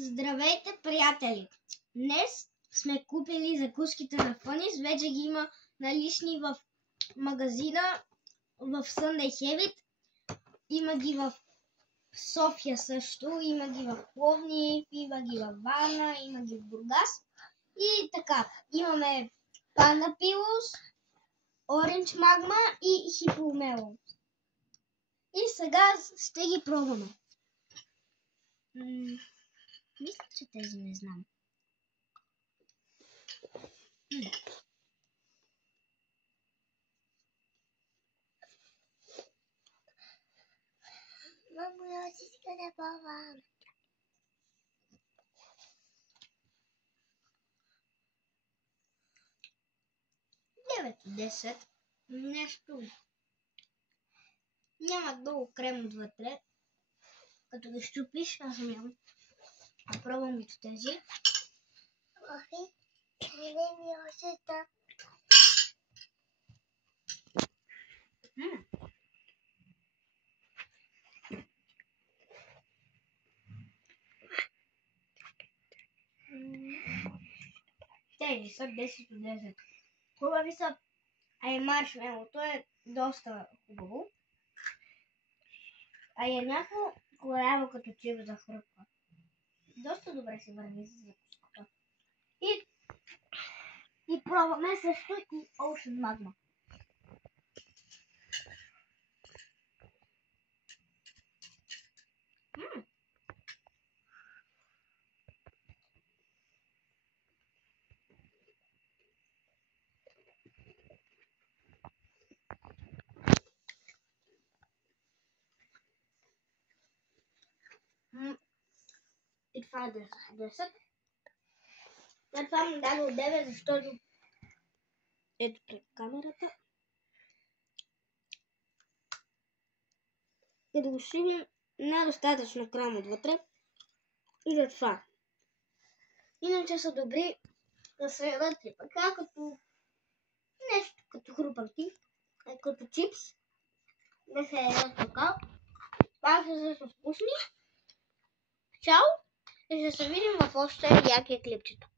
Здравейте, приятели! Днес сме купили закуските на Фънис. Вече ги има налични в магазина в Sunday Habit. Има ги в София също, има ги в Пловдив, има ги в Варна, има ги в Бургас. И така, имаме Панда Пилос, Оранж Магма и Хипомелон. И сега ще ги пробваме. Мисля, че тези не знам. Мамо, аз иска да пробвам. Девет от 10. Нещо. Няма много крем отвътре. Като ги щупиш, аз ям. Пробвам от тези. Офи, не ми осета. Тези са 10 от 10. Хубави са. А и маршмелото е доста хубаво. А и някакво коряво като чип за хрупка. Доста добре си върви за закуската. И пробваме също и Ocean Magma. И това е 10. На това му дадо 9, защото ето пред камерата. И да го шибим недостатъчно крем отвътре. И за това. Иначе са добри да се ядат и така като нещо като хрупавки, като чипс. Да се ядат така. Пак са вкусни. Чао! И ще се видим в още яки клипчета.